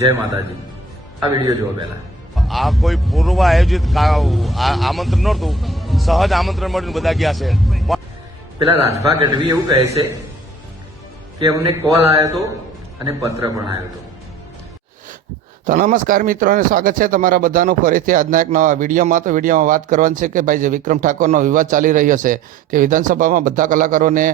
જય માતાજી. આ વિડીયો જુઓ પહેલા. આ કોઈ પૂર્વ આયોજિત આમંત્રણ નહોતું, સહજ આમંત્રણ મળીને બધા ગયા છે. પેલા રાજભા ગઢવી એવું કહે છે કે અમને કોલ આવ્યો હતો અને પત્ર પણ આવ્યો હતો. તો નમસ્કાર મિત્રો અને સ્વાગત છે તમારા બધાનું ફરીથી આજના એક નવા વિડીયોમાં. તો વિડીયોમાં વાત કરવાની છે કે ભાઈ જે વિક્રમ ઠાકોરનો વિવાદ ચાલી રહ્યો છે કે વિધાનસભામાં બધા કલાકારોને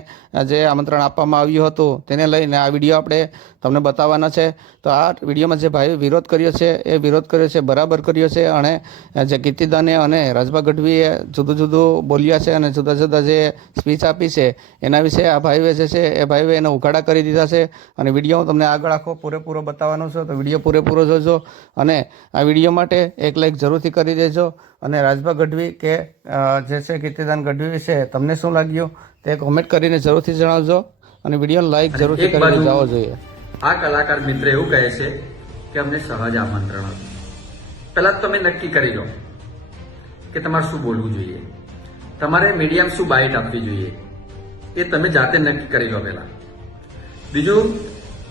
જે આમંત્રણ આપવામાં આવ્યું હતું તેને લઈને આ વિડીયો આપણે તમને બતાવવાના છે. તો આ વિડીયોમાં જે ભાઈએ વિરોધ કર્યો છે એ વિરોધ કર્યો છે બરાબર કર્યો છે, અને જે કીર્તિદાને અને રાજભા ગઢવીએ જુદું જુદું બોલ્યા છે અને જુદા જુદા જે સ્પીચ આપી છે એના વિશે આ ભાઈએ જે છે એ ભાઈએ એને ઉઘાડા કરી દીધા છે. અને વિડીયો તમને આગળ આખો પૂરેપૂરો બતાવવાનો છે, તો વિડીયો પૂરેપૂરો જોજો અને આ વિડીયો માટે એક લાઈક જરૂરથી કરી દેજો. અને રાજભા ગઢવી કે જે છે કીર્તિદાન ગઢવી વિશે તમને શું લાગ્યું તે કોમેન્ટ કરીને જરૂરથી જણાવજો અને વિડીયોને લાઈક જરૂરથી કરીને જાઓ જોઈએ. આ કલાકાર મિત્ર એવું કહે છે કે અમને સહજ આમંત્રણ હતું. પહેલા તમે નક્કી કરી લો કે તમારે શું બોલવું જોઈએ, તમારે મીડિયામાં શું બાઇટ આપવી જોઈએ, એ તમે જાતે નક્કી કરી લો પહેલા. બીજું,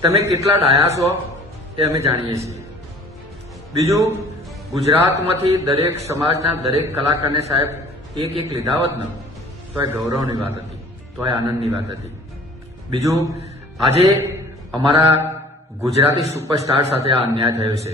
તમે કેટલા ડાયા છો એ અમે જાણીએ છીએ. બીજું, ગુજરાતમાંથી દરેક સમાજના દરેક કલાકારને સાહેબ એક લીધા હોત ને તો એ ગૌરવની વાત હતી, તો એ આનંદની વાત હતી. બીજું, આજે અમારા ગુજરાતી સુપરસ્ટાર સાથે આ અન્યાય થયો છે.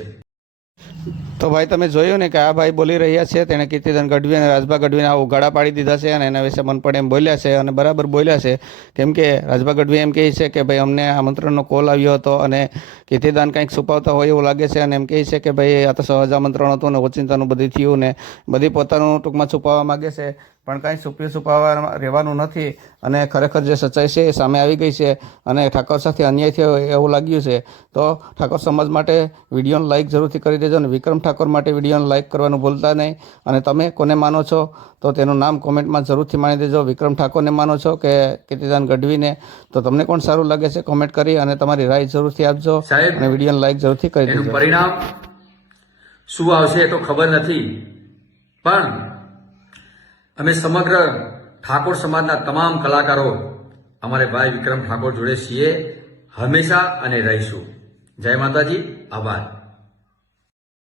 તો ભાઈ તમે જોયું ને કે આ ભાઈ બોલી રહ્યા છે, તેણે કીર્તિદાન ગઢવી અને રાજભા ગઢવીને આ ઉઘાડા પાડી દીધા છે અને એના વિશે મન પડે એમ બોલ્યા છે અને બરાબર બોલ્યા છે. કેમ કે રાજભા ગઢવી એમ કહે છે કે ભાઈ અમને આમંત્રણનો કોલ આવ્યો હતો અને કીર્તિદાન કંઈક છુપાવતા હોય એવું લાગે છે અને એમ કહે છે કે ભાઈ આ તો સહજ આમંત્રણ હતું ને ઓચિંતાનું બધું થયું ને બધી પોતાનું ટૂંકમાં છુપાવવા માગે છે, પણ કાંઈ છુપાવવા રહેવાનું નથી. અને ખરેખર જે સચ્ચાઈ છે એ સામે આવી ગઈ છે અને ઠાકોર સાથે અન્યાય થયો એવું લાગ્યું છે. તો ઠાકોર સમાજ માટે વિડીયોને લાઇક જરૂરથી કરી દેજો અને વિક્રમ ઠાકોર માટે વિડીયોને લાઇક કરવાનું ભૂલતા નહીં. અને તમે કોને માનો છો તો તેનું નામ કોમેન્ટમાં જરૂરથી માની દેજો. વિક્રમ ઠાકોરને માનો છો કે કીર્તિદાન ગઢવીને? તો તમને કોણ સારું લાગે છે કોમેન્ટ કરી અને તમારી રાય જરૂરથી આપજો અને વિડીયોને લાઇક જરૂરથી કરી દેજો. પરિણામ શું આવશે એ તો ખબર નથી, પણ અમે સમગ્ર ઠાકોર સમાજના તમામ કલાકારો અમારે ભાઈ વિક્રમ ઠાકોર જોડે છીએ હંમેશા અને રહીશું. જય માતાજી. આભાર.